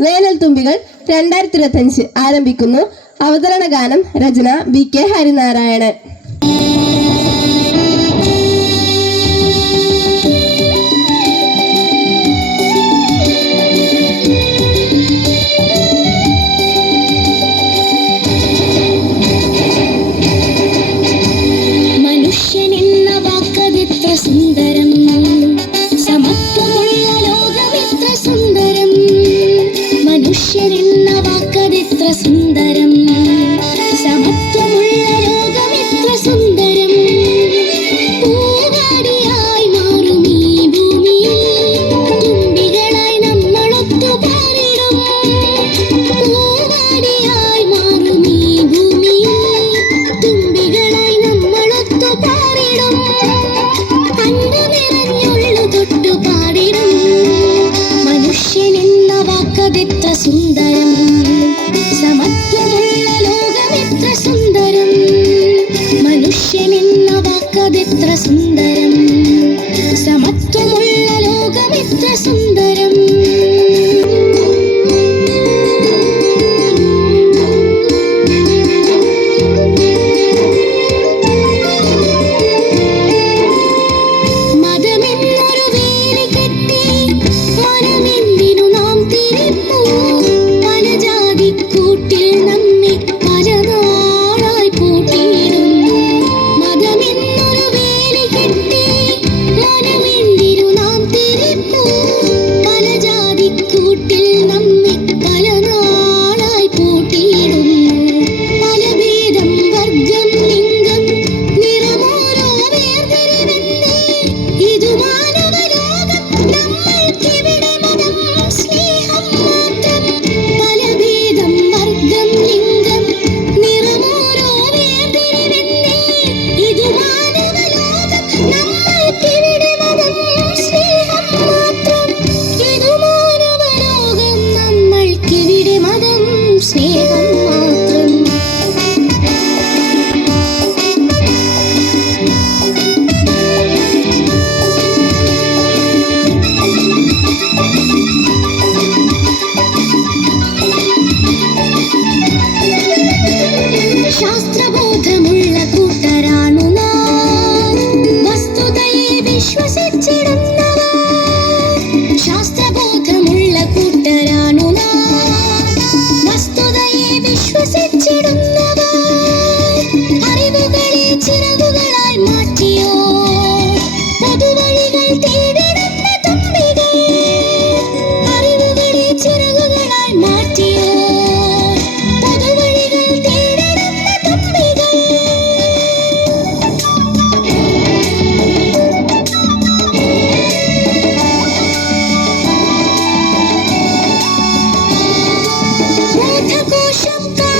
വേനൽ തുമ്പികൾ രണ്ടായിരത്തി ഇരുപത്തഞ്ച് ആരംഭിക്കുന്നു. അവതരണ ഗാനം രചന ബി കെ ഹരിനാരായണൻ. എന്ന വാക്കതെത്ര സുന്ദരം. സമത്വമുള്ള ലോകമെത്ര സുന്ദരം.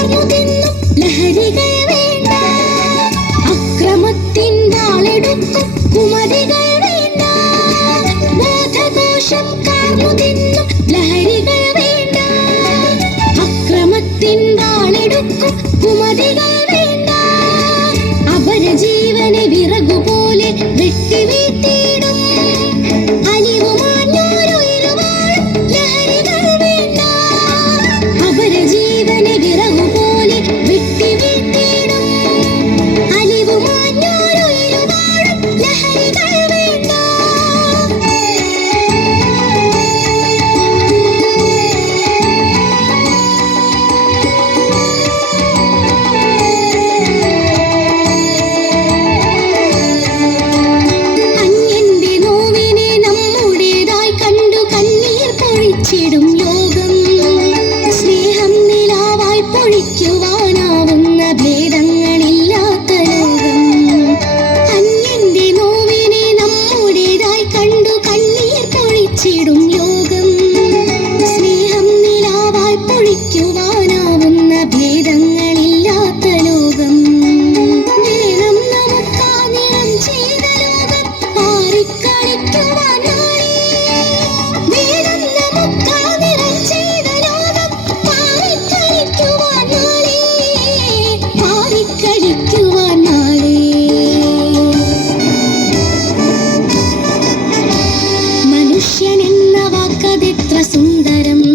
sueño de ചരിത്ര സുന്ദരം.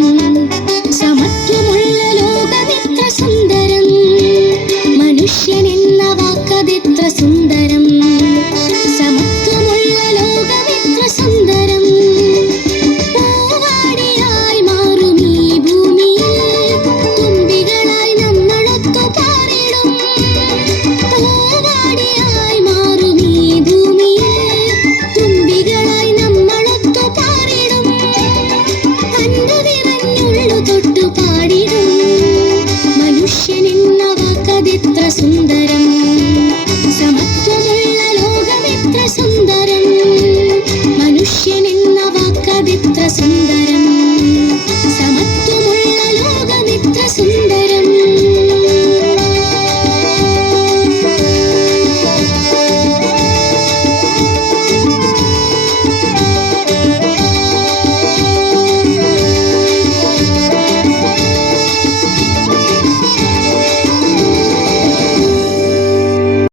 等待